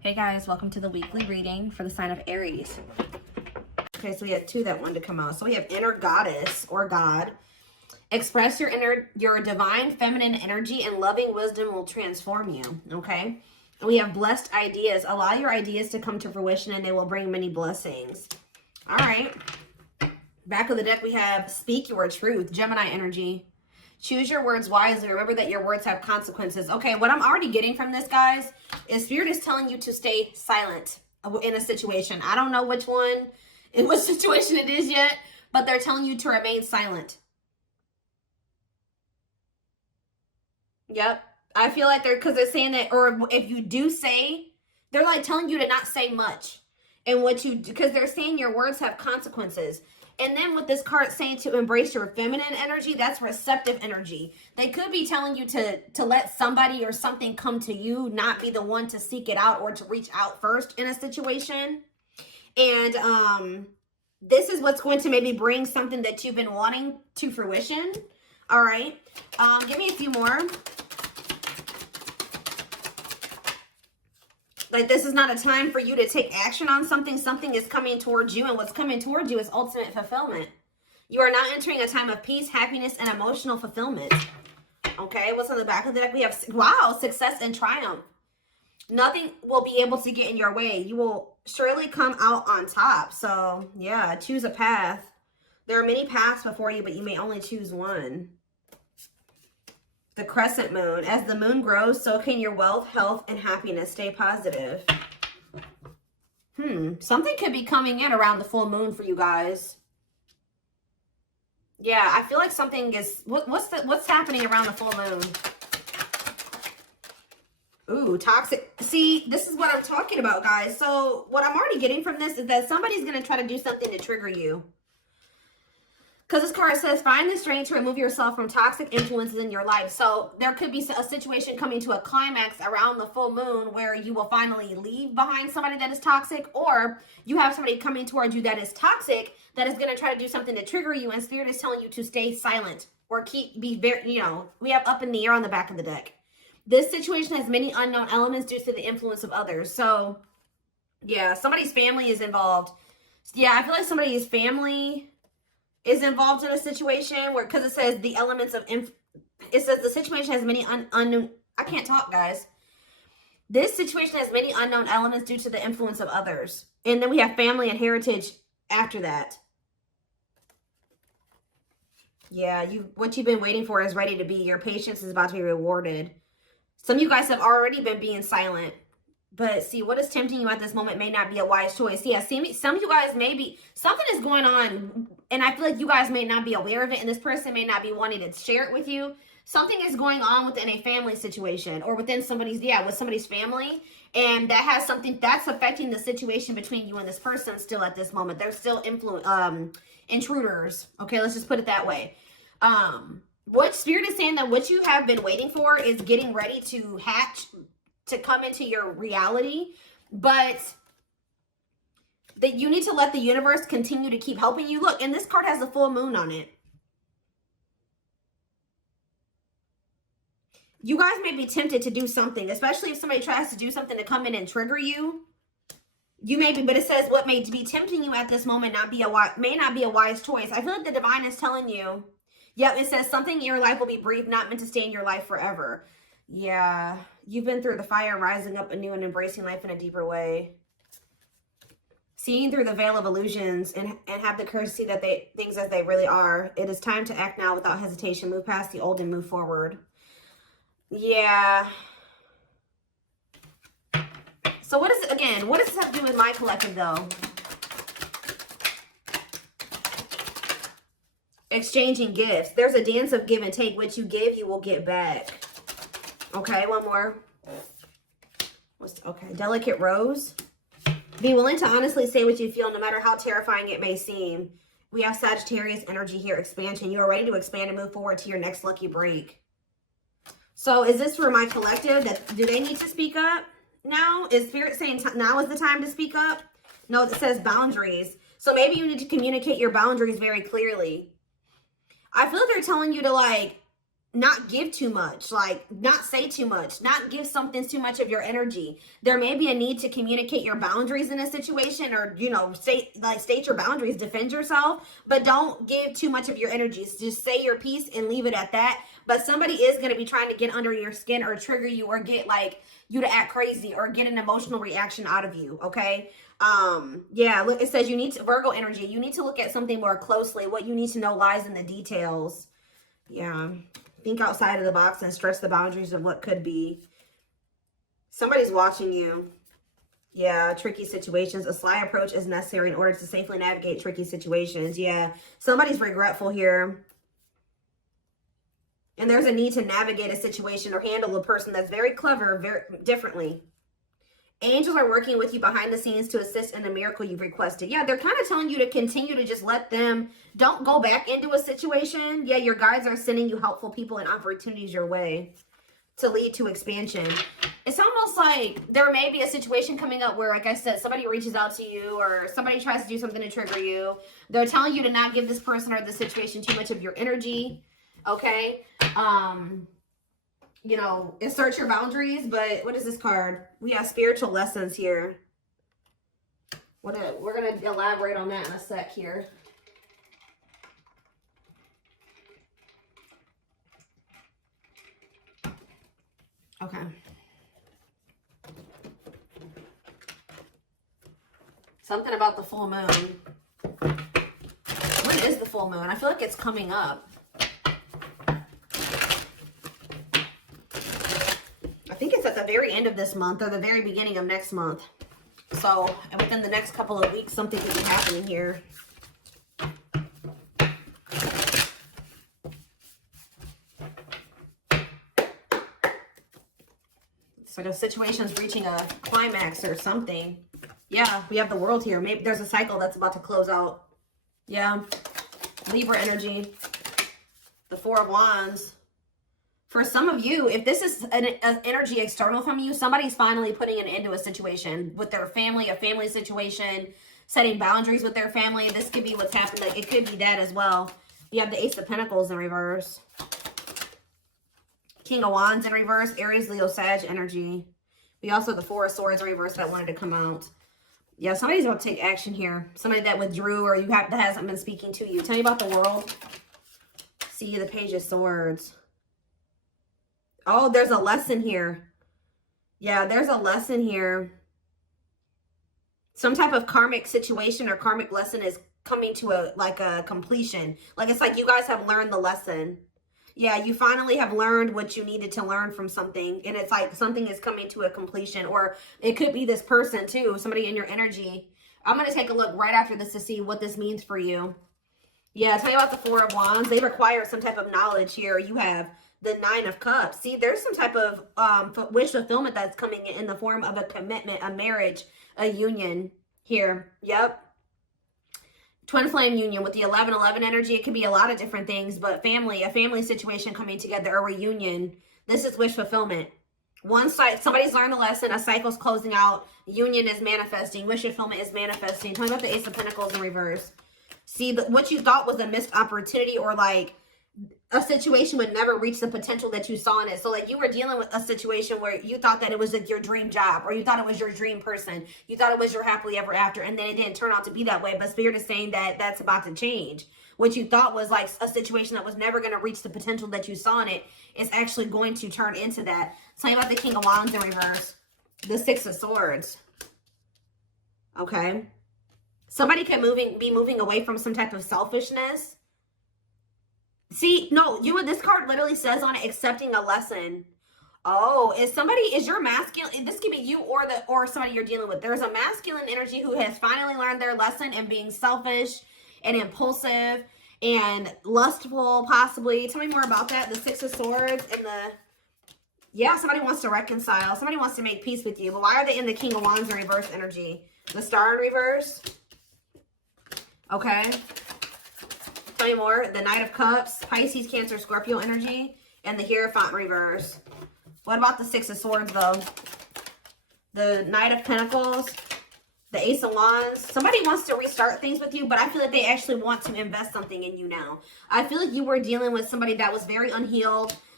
Hey guys, welcome to the weekly reading for the sign of Aries. Okay, so we had two that wanted to come out. So we have inner goddess or God. Express your divine feminine energy and loving wisdom will transform you, okay? And we have blessed ideas. Allow your ideas to come to fruition and they will bring many blessings. All right. Back of the deck, we have speak your truth, Gemini energy. Choose your words wisely. Remember that your words have consequences. Okay, what I'm already getting from this, guys, is Spirit is telling you to stay silent in a situation. I don't know which one, in what situation it is yet, but they're telling you to remain silent. Yep. I feel like because they're saying that, or if you do say, they're like telling you to not say much. And because they're saying your words have consequences. And then with this card saying to embrace your feminine energy, that's receptive energy. They could be telling you to let somebody or something come to you, not be the one to seek it out or to reach out first in a situation. And this is what's going to maybe bring something that you've been wanting to fruition. All right. Give me a few more. Like, this is not a time for you to take action on something. Something is coming towards you, and what's coming towards you is ultimate fulfillment. You are now entering a time of peace, happiness, and emotional fulfillment. Okay, what's on the back of the deck? We have, wow, success and triumph. Nothing will be able to get in your way. You will surely come out on top. So, yeah, choose a path. There are many paths before you, but you may only choose one. The crescent moon. As the moon grows, so can your wealth, health, and happiness. Stay positive. Something could be coming in around the full moon for you guys. Yeah, I feel like something is... What's happening around the full moon? Ooh, toxic. See, this is what I'm talking about, guys. So what I'm already getting from this is that somebody's going to try to do something to trigger you. Because this card says, find the strength to remove yourself from toxic influences in your life. So there could be a situation coming to a climax around the full moon where you will finally leave behind somebody that is toxic, or you have somebody coming towards you that is toxic that is going to try to do something to trigger you, and Spirit is telling you to stay silent or be very, we have up in the air on the back of the deck. This situation has many unknown elements due to the influence of others. So yeah, somebody's family is involved. Yeah, I feel like somebody's family is involved in a situation where, because it says the elements of, it says the situation has many unknown, I can't talk, guys. This situation has many unknown elements due to the influence of others. And then we have family and heritage after that. Yeah, what you've been waiting for is ready to be. Your patience is about to be rewarded. Some of you guys have already been being silent. But see, what is tempting you at this moment may not be a wise choice. Yeah, see, some of you guys may be, something is going on, and I feel like you guys may not be aware of it, and this person may not be wanting to share it with you. Something is going on within a family situation, or within somebody's, with somebody's family, and that has something that's affecting the situation between you and this person still at this moment. They're still intruders. Okay, let's just put it that way. What Spirit is saying that what you have been waiting for is getting ready to hatch, to come into your reality, but that you need to let the universe continue to keep helping you. Look, and this card has the full moon on it. You guys may be tempted to do something, especially if somebody tries to do something to come in and trigger you. You may be, but it says what may be tempting you at this moment may not be a wise choice. I feel like the divine is telling you, it says something in your life will be brief, not meant to stay in your life forever. Yeah, you've been through the fire, rising up anew and embracing life in a deeper way. Seeing through the veil of illusions and have the courage to see that things as they really are. It is time to act now without hesitation. Move past the old and move forward. Yeah. So what is it, again, what does this have to do with my collective, though? Exchanging gifts. There's a dance of give and take. What you give, you will get back. Okay, one more. Okay, delicate rose. Be willing to honestly say what you feel, no matter how terrifying it may seem. We have Sagittarius energy here, expansion. You are ready to expand and move forward to your next lucky break. So is this for my collective? Do they need to speak up now? Is Spirit saying now is the time to speak up? No, it says boundaries. So maybe you need to communicate your boundaries very clearly. I feel like they're telling you to, like, not give too much, like not say too much, not give something too much of your energy. There may be a need to communicate your boundaries in a situation, or, you know, state your boundaries, defend yourself, but don't give too much of your energy. Just say your piece and leave it at that. But somebody is going to be trying to get under your skin or trigger you or get like you to act crazy or get an emotional reaction out of you. Okay. Yeah, look, it says you need to, Virgo energy, you need to look at something more closely. What you need to know lies in the details. Yeah. Think outside of the box and stretch the boundaries of what could be. Somebody's watching you. Yeah, tricky situations. A sly approach is necessary in order to safely navigate tricky situations. Yeah, somebody's regretful here. And there's a need to navigate a situation or handle a person that's very clever, very differently. Angels are working with you behind the scenes to assist in the miracle you've requested. Yeah, they're kind of telling you to continue to just let them, don't go back into a situation. Yeah, your guides are sending you helpful people and opportunities your way to lead to expansion. It's almost like there may be a situation coming up where, like I said, somebody reaches out to you or somebody tries to do something to trigger you. They're telling you to not give this person or the situation too much of your energy. Okay. You know, assert your boundaries, but what is this card? We have spiritual lessons here. We're going to elaborate on that in a sec here. Okay. Something about the full moon. When is the full moon? I feel like it's coming up. I think it's at the very end of this month or the very beginning of next month. So within the next couple of weeks, something could be happening here. It's like a situation's reaching a climax or something. Yeah, we have the world here. Maybe there's a cycle that's about to close out. Yeah. Libra energy. The Four of Wands. For some of you, if this is an energy external from you, somebody's finally putting an end to a situation with their family, a family situation, setting boundaries with their family. This could be what's happened. Like, it could be that as well. You have the Ace of Pentacles in reverse. King of Wands in reverse. Aries, Leo, Sag energy. We also have the Four of Swords in reverse that wanted to come out. Yeah, somebody's about to take action here. Somebody that withdrew or that hasn't been speaking to you. Tell me about the world. See the Page of Swords. Oh, there's a lesson here. Yeah, there's a lesson here. Some type of karmic situation or karmic lesson is coming to a completion. Like, it's like you guys have learned the lesson. Yeah, you finally have learned what you needed to learn from something. And it's like something is coming to a completion. Or it could be this person too, somebody in your energy. I'm going to take a look right after this to see what this means for you. Yeah, tell you about the Four of Wands. They require some type of knowledge here. You have the Nine of Cups. See, there's some type of wish fulfillment that's coming in the form of a commitment, a marriage, a union here. Yep. Twin flame union with the 11-11 energy. It could be a lot of different things, but family, a family situation coming together, a reunion. This is wish fulfillment. One side, somebody's learned the lesson, a cycle's closing out, union is manifesting, wish fulfillment is manifesting. Talking about the Ace of Pentacles in reverse. See, what you thought was a missed opportunity or like a situation would never reach the potential that you saw in it. So like you were dealing with a situation where you thought that it was like your dream job or you thought it was your dream person. You thought it was your happily ever after, and then it didn't turn out to be that way. But Spirit is saying that that's about to change. What you thought was like a situation that was never going to reach the potential that you saw in it is actually going to turn into that. Tell me about the King of Wands in reverse. The Six of Swords. Okay. Somebody could be moving away from some type of selfishness. See, no, this card literally says on it, accepting a lesson. Oh, is your masculine, this could be you or somebody you're dealing with. There's a masculine energy who has finally learned their lesson in being selfish and impulsive and lustful, possibly. Tell me more about that. The Six of Swords and yeah, somebody wants to reconcile. Somebody wants to make peace with you. But why are they in the King of Wands in reverse energy? The Star in reverse. Okay. Tell me more. The Knight of Cups, Pisces, Cancer, Scorpio energy, and the Hierophant reverse. What about the Six of Swords, though? The Knight of Pentacles, the Ace of Wands. Somebody wants to restart things with you, but I feel like they actually want to invest something in you now. I feel like you were dealing with somebody that was very unhealed,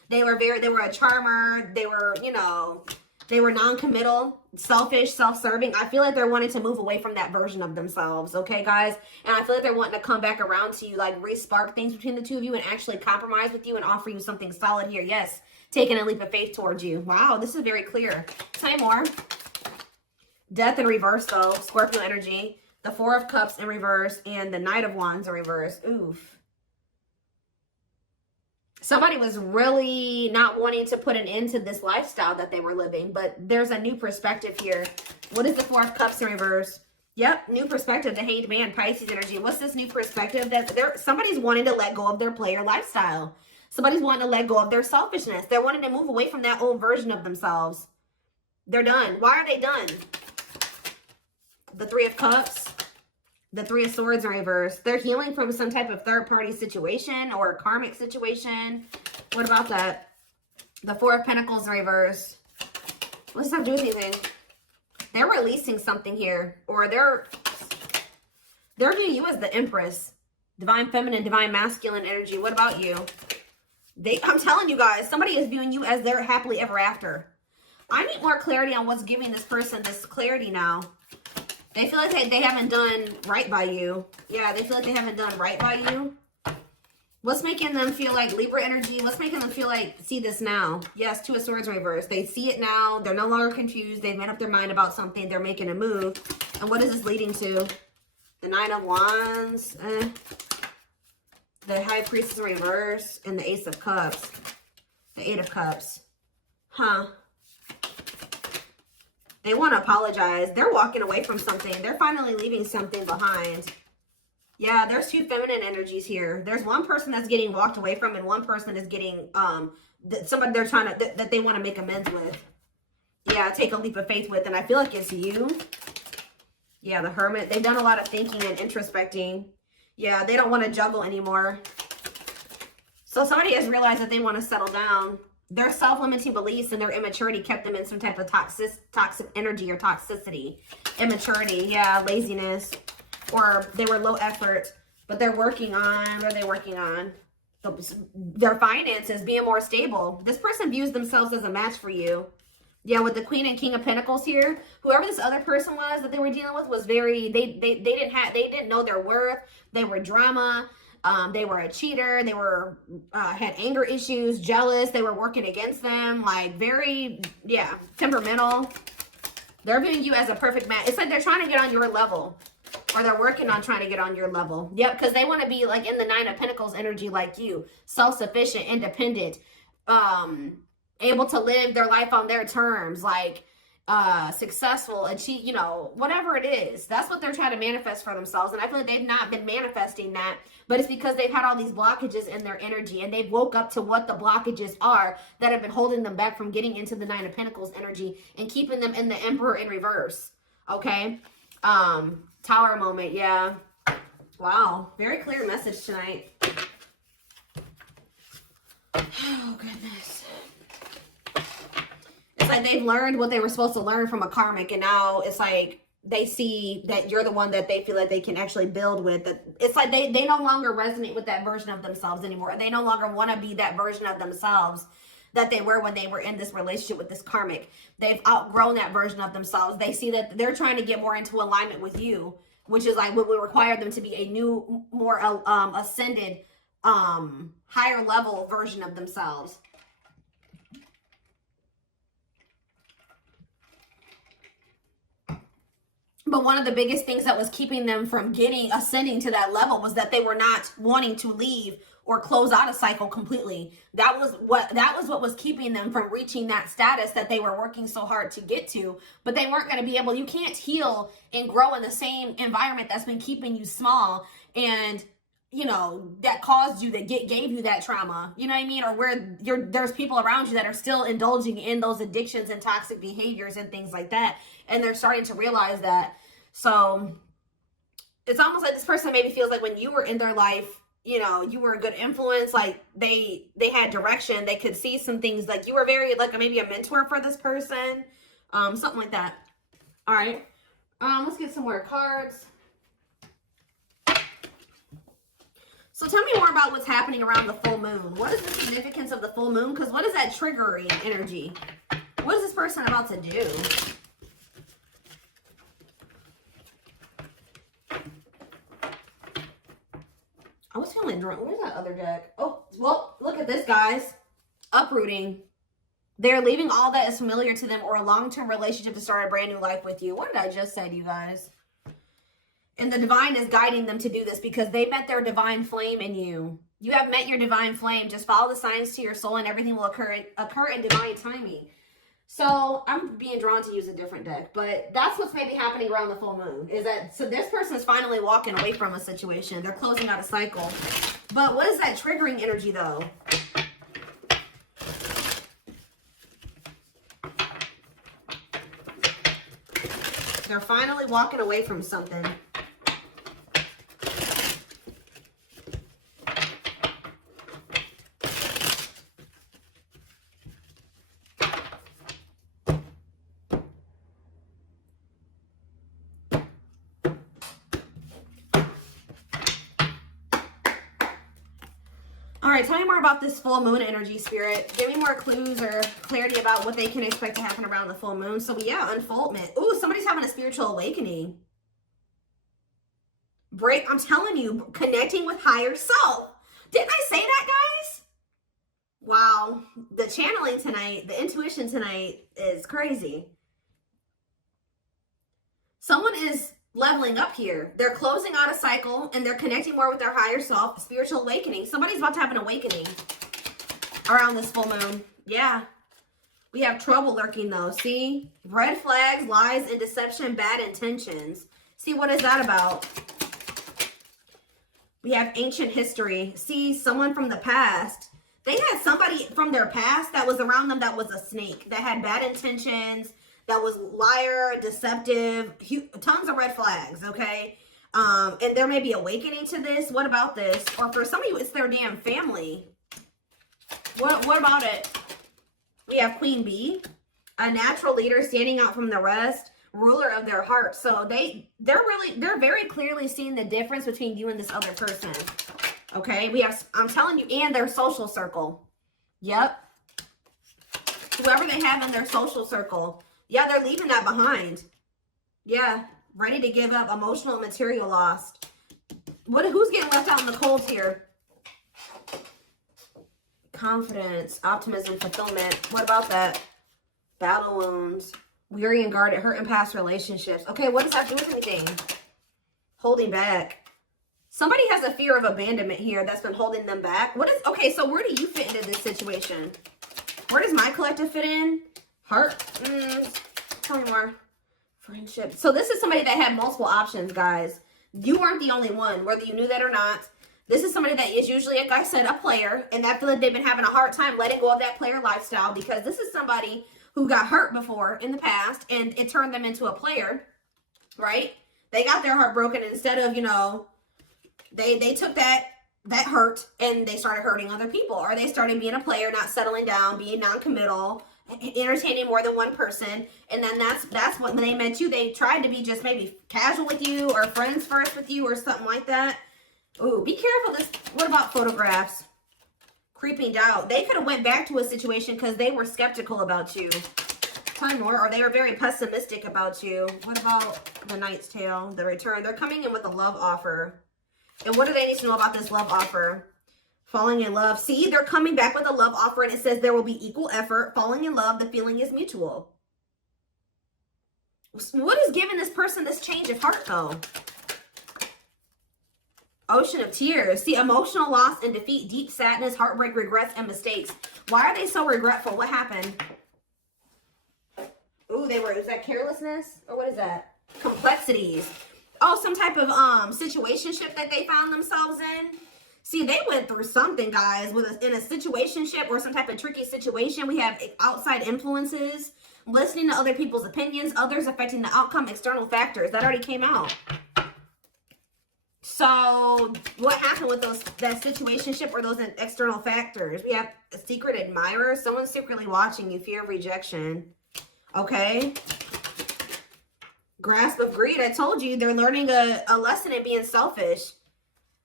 They were a charmer. They were, you know, they were non-committal, selfish, self-serving. I feel like they're wanting to move away from that version of themselves, okay, guys? And I feel like they're wanting to come back around to you, like re-spark things between the two of you and actually compromise with you and offer you something solid here. Yes, taking a leap of faith towards you. Wow, this is very clear. Tell me more. Death in reverse, though. Scorpio energy. The Four of Cups in reverse and the Knight of Wands in reverse. Oof. Somebody was really not wanting to put an end to this lifestyle that they were living, but there's a new perspective here. What is the Four of Cups in reverse? Yep, new perspective, the Hanged Man, Pisces energy. What's this new perspective? That somebody's wanting to let go of their player lifestyle. Somebody's wanting to let go of their selfishness. They're wanting to move away from that old version of themselves. They're done. Why are they done? The Three of Cups. The Three of Swords in reverse. They're healing from some type of third-party situation or a karmic situation. What about that? The Four of Pentacles in reverse. What does that have to do with anything? They're releasing something here. Or they're viewing you as the Empress. Divine Feminine, Divine Masculine energy. What about you? I'm telling you guys, somebody is viewing you as their happily ever after. I need more clarity on what's giving this person this clarity now. They feel like they haven't done right by you. Yeah, they feel like they haven't done right by you. What's making them feel like Libra energy? What's making them feel like, see this now? Yes, Two of Swords reverse. They see it now. They're no longer confused. They've made up their mind about something. They're making a move. And what is this leading to? The Nine of Wands. The High Priestess in reverse. And the Ace of Cups. The Eight of Cups. Huh. They want to apologize. They're walking away from something. They're finally leaving something behind. Yeah, there's two feminine energies here. There's one person that's getting walked away from and one person is getting, somebody they're trying to, that they want to make amends with. Yeah, take a leap of faith with. And I feel like it's you. Yeah, the Hermit. They've done a lot of thinking and introspecting. Yeah, they don't want to juggle anymore. So somebody has realized that they want to settle down. Their self-limiting beliefs and their immaturity kept them in some type of toxic energy or toxicity. Immaturity, yeah, laziness. Or they were low effort, but they're working on, what are they working on? Their finances, being more stable. This person views themselves as a match for you. Yeah, with the Queen and King of Pentacles here, whoever this other person was that they were dealing with was very, they didn't know their worth. They were drama. They were a cheater. They were, had anger issues, jealous. They were working against them. Like very, yeah, temperamental. They're viewing you as a perfect match. It's like they're trying to get on your level. Or they're working on trying to get on your level. Yep, because they want to be like in the Nine of Pentacles energy like you. Self-sufficient, independent. Able to live their life on their terms. Like, successful, achieve, you know, whatever it is. That's what they're trying to manifest for themselves. And I feel like they've not been manifesting that. But it's because they've had all these blockages in their energy. And they've woke up to what the blockages are that have been holding them back from getting into the Nine of Pentacles energy. And keeping them in the Emperor in reverse. Okay? Tower moment, yeah. Wow, very clear message tonight. Oh, goodness. It's like they've learned what they were supposed to learn from a karmic, and now it's like they see that you're the one that they feel like they can actually build with. It's like they no longer resonate with that version of themselves anymore. They no longer want to be that version of themselves that they were when they were in this relationship with this karmic. They've outgrown that version of themselves. They see that they're trying to get more into alignment with you, which is like what would require them to be a new, more ascended, higher level version of themselves. But one of the biggest things that was keeping them from ascending to that level was that they were not wanting to leave or close out a cycle completely. That was what was keeping them from reaching that status that they were working so hard to get to. But they weren't going to be able, you can't heal and grow in the same environment that's been keeping you small and, you know, that caused you, that gave you that trauma. You know what I mean? Or where there's people around you that are still indulging in those addictions and toxic behaviors and things like that. And they're starting to realize that. So it's almost like this person maybe feels like when you were in their life, you know, you were a good influence, like they had direction, they could see some things, like you were very, like maybe a mentor for this person, something like that. All right, let's get some more cards. So So tell me more about what's happening around the full moon. What is the significance of the full moon? Because what is that triggering energy? What is this person about to do? I was feeling drunk. Where's that other deck? Oh, well, look at this, guys. Uprooting. They're leaving all that is familiar to them or a long-term relationship to start a brand new life with you. What did I just say to you guys? And the divine is guiding them to do this because they met their divine flame in you. You have met your divine flame. Just follow the signs to your soul and everything will occur in divine timing. So I'm being drawn to use a different deck, but that's what's maybe happening around the full moon is that, so this person is finally walking away from a situation. They're closing out a cycle. But what is that triggering energy though? They're finally walking away from something. All right, tell me more about this full moon energy, Spirit. Give me more clues or clarity about what they can expect to happen around the full moon. So yeah, unfoldment. Ooh, somebody's having a spiritual awakening. I'm telling you, connecting with higher self. Didn't I say that, guys? Wow, the channeling tonight, the intuition tonight is crazy. Someone is leveling up here. They're closing out a cycle and they're connecting more with their higher self. Spiritual awakening. Somebody's about to have an awakening around this full moon. Yeah. We have trouble lurking though. See? Red flags, lies, and deception, bad intentions. See, what is that about? We have ancient history. See, someone from the past. They had somebody from their past that was around them that was a snake, that had bad intentions, that was liar, deceptive, tons of red flags, okay? And there may be awakening to this. What about this? Or for some of you, it's their damn family. What about it? We have Queen Bee, a natural leader standing out from the rest, ruler of their heart. So they're very clearly seeing the difference between you and this other person. Okay, we have, I'm telling you, and their social circle. Yep. Whoever they have in their social circle. Yeah, they're leaving that behind. Yeah, ready to give up, emotional and material loss. Who's getting left out in the cold here? Confidence, optimism, fulfillment. What about that? Battle wounds, weary and guarded, hurt in past relationships. Okay, what does that do with anything? Holding back. Somebody has a fear of abandonment here that's been holding them back. Okay, so where do you fit into this situation? Where does my collective fit in? Heart? Tell me more. Friendship. So this is somebody that had multiple options, guys. You aren't the only one, whether you knew that or not. This is somebody that is usually, like I said, a player, and I feel like they've been having a hard time letting go of that player lifestyle because this is somebody who got hurt before in the past, and it turned them into a player, right? They got their heart broken instead of, you know, they took that hurt and they started hurting other people, or they started being a player, not settling down, being non-committal, entertaining more than one person, and then that's when they met you. They tried to be just maybe casual with you or friends first with you or something like that. Ooh, be careful. What about photographs? Creeping doubt. They could have went back to a situation because they were skeptical about you. Tell me more. Or they were very pessimistic about you. What about the Knight's Tale, the return? They're coming in with a love offer. And what do they need to know about this love offer? Falling in love. See, they're coming back with a love offer, and it says there will be equal effort. Falling in love, the feeling is mutual. What is giving this person this change of heart, though? Ocean of tears. See, emotional loss and defeat, deep sadness, heartbreak, regrets, and mistakes. Why are they so regretful? What happened? Ooh, is that carelessness? Or what is that? Complexities. Oh, some type of situationship that they found themselves in. See, they went through something, guys, in a situationship or some type of tricky situation. We have outside influences, listening to other people's opinions, others affecting the outcome, external factors. That already came out. So what happened with that situationship or those external factors? We have a secret admirer, someone secretly watching you, fear of rejection. Okay. Grasp of greed. I told you they're learning a lesson in being selfish.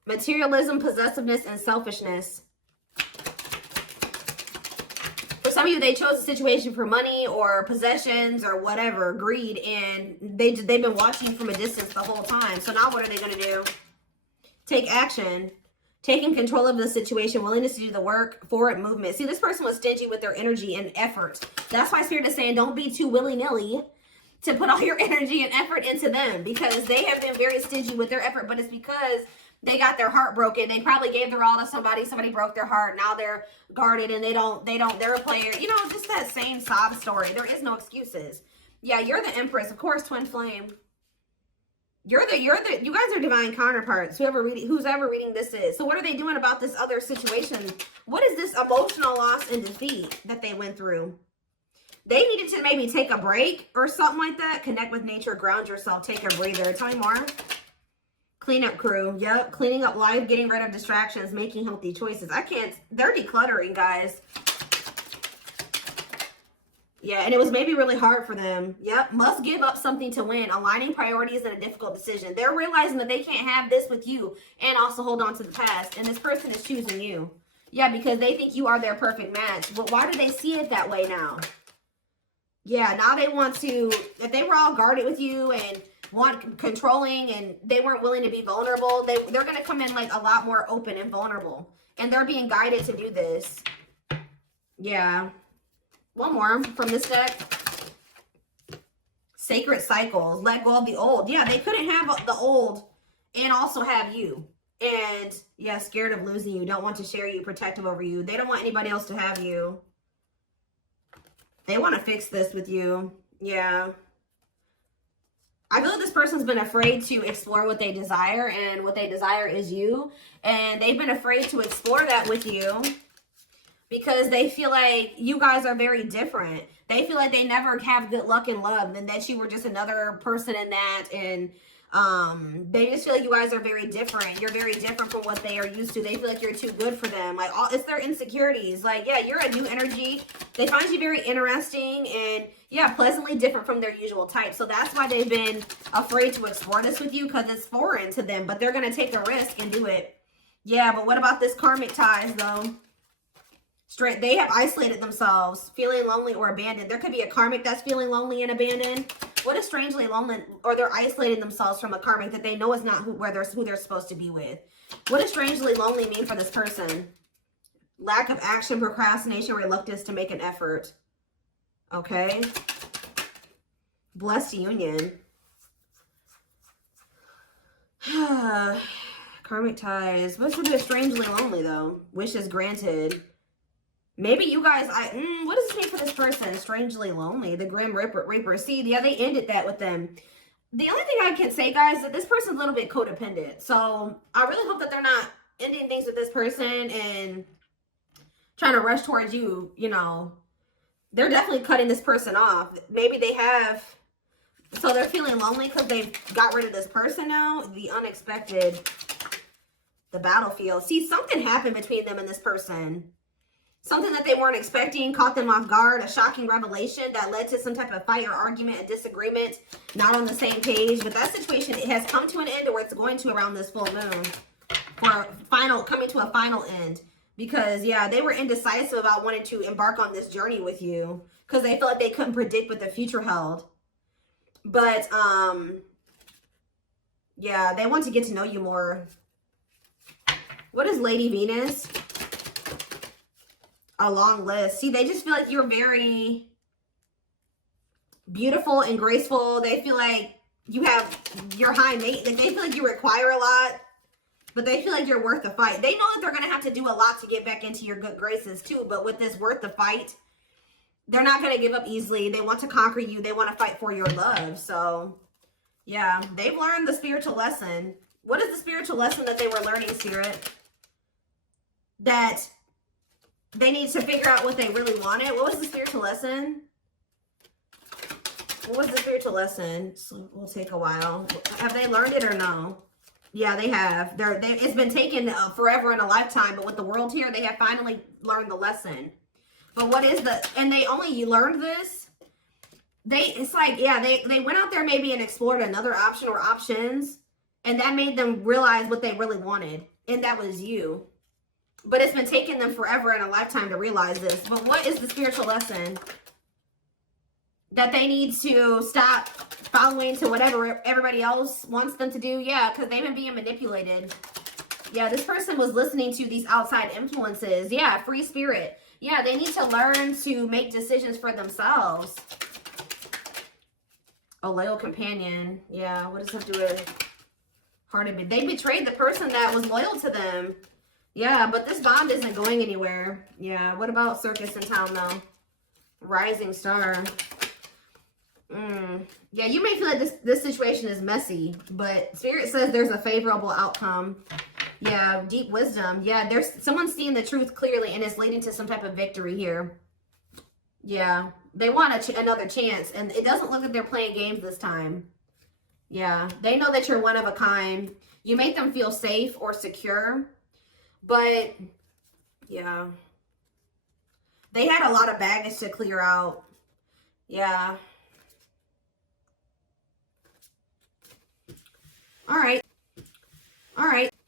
Materialism, possessiveness, and selfishness. For some of you, they chose a situation for money or possessions or whatever, greed, and they've been watching from a distance the whole time. So now what are they going to do? Take action. Taking control of the situation, willingness to do the work, forward movement. See, this person was stingy with their energy and effort. That's why Spirit is saying don't be too willy-nilly to put all your energy and effort into them, because they have been very stingy with their effort, but it's because they got their heart broken. They probably gave their all to somebody. Somebody broke their heart. Now they're guarded and they're a player. You know, just that same sob story. There is no excuses. Yeah, you're the Empress. Of course, Twin Flame. You guys are divine counterparts. Who's ever reading this is. So what are they doing about this other situation? What is this emotional loss and defeat that they went through? They needed to maybe take a break or something like that. Connect with nature, ground yourself, take a breather. Tell me more. Cleanup crew. Yep. Cleaning up life, getting rid of distractions, making healthy choices. They're decluttering, guys. Yeah, and it was maybe really hard for them. Yep. Must give up something to win. Aligning priorities in a difficult decision. They're realizing that they can't have this with you and also hold on to the past. And this person is choosing you. Yeah, because they think you are their perfect match. But why do they see it that way now? Yeah, now they want to, if they were all guarded with you and want controlling and they weren't willing to be vulnerable, they're going to come in like a lot more open and vulnerable. And they're being guided to do this. Yeah. One more from this deck. Sacred cycles. Let go of the old. Yeah, they couldn't have the old and also have you. And yeah, scared of losing you. Don't want to share you. Protective over you. They don't want anybody else to have you. They want to fix this with you. Yeah. I feel like this person's been afraid to explore what they desire, and what they desire is you. And they've been afraid to explore that with you because they feel like you guys are very different. They feel like they never have good luck in love and that you were just another person in that. And they just feel like you guys are very different. You're very different from what they are used to. They feel like you're too good for them. Like, it's their insecurities. Like, yeah, you're a new energy. They find you very interesting and, yeah, pleasantly different from their usual type. So that's why they've been afraid to explore this with you, because it's foreign to them. But they're going to take a risk and do it. Yeah, but what about this karmic ties, though? They have isolated themselves, feeling lonely or abandoned. There could be a karmic that's feeling lonely and abandoned. What is strangely lonely, or they're isolating themselves from a karmic that they know is not who they're supposed to be with. What does strangely lonely mean for this person? Lack of action, procrastination, reluctance to make an effort. Okay. Blessed union. Karmic ties. What's to do with strangely lonely, though? Wishes granted. Maybe you guys, what does this mean for this person? Strangely lonely. The Grim Reaper. See, yeah, they ended that with them. The only thing I can say, guys, is that this person's a little bit codependent. So I really hope that they're not ending things with this person and trying to rush towards you, you know. They're definitely cutting this person off. Maybe they have, so they're feeling lonely because they've got rid of this person now. The unexpected, the battlefield. See, something happened between them and this person. Something that they weren't expecting caught them off guard, a shocking revelation that led to some type of fight or argument, a disagreement, not on the same page. But that situation, it has come to an end, or it's going to around this full moon, for coming to a final end. Because, yeah, they were indecisive about wanting to embark on this journey with you because they felt like they couldn't predict what the future held. But, yeah, they want to get to know you more. What is Lady Venus? A long list. See, they just feel like you're very beautiful and graceful. They feel like you have your high maintenance. They feel like you require a lot, but they feel like you're worth the fight. They know that they're going to have to do a lot to get back into your good graces too, but with this worth the fight, they're not going to give up easily. They want to conquer you. They want to fight for your love. So, yeah, they've learned the spiritual lesson. What is the spiritual lesson that they were learning, Spirit? That they need to figure out what they really wanted. What was the spiritual lesson? What was the spiritual lesson? So we'll take a while. Have they learned it or no? Yeah, they have. It's been taken forever and a lifetime, but with the world here, they have finally learned the lesson. But what is and they only learned this. It's like, yeah, they went out there maybe and explored another option or options, and that made them realize what they really wanted. And that was you. But it's been taking them forever and a lifetime to realize this. But what is the spiritual lesson? That they need to stop following to whatever everybody else wants them to do? Yeah, because they've been being manipulated. Yeah, this person was listening to these outside influences. Yeah, free spirit. Yeah, they need to learn to make decisions for themselves. A loyal companion. Yeah, what does that do with hearted? They betrayed the person that was loyal to them. Yeah, but this bond isn't going anywhere. Yeah, what about circus in town, though? Rising star. Yeah, you may feel like this situation is messy, but Spirit says there's a favorable outcome. Yeah, deep wisdom. Yeah, there's someone seeing the truth clearly, and it's leading to some type of victory here. Yeah, they want another chance, and it doesn't look like they're playing games this time. Yeah, they know that you're one of a kind. You make them feel safe or secure, but yeah, they had a lot of baggage to clear out. Yeah. All right. All right.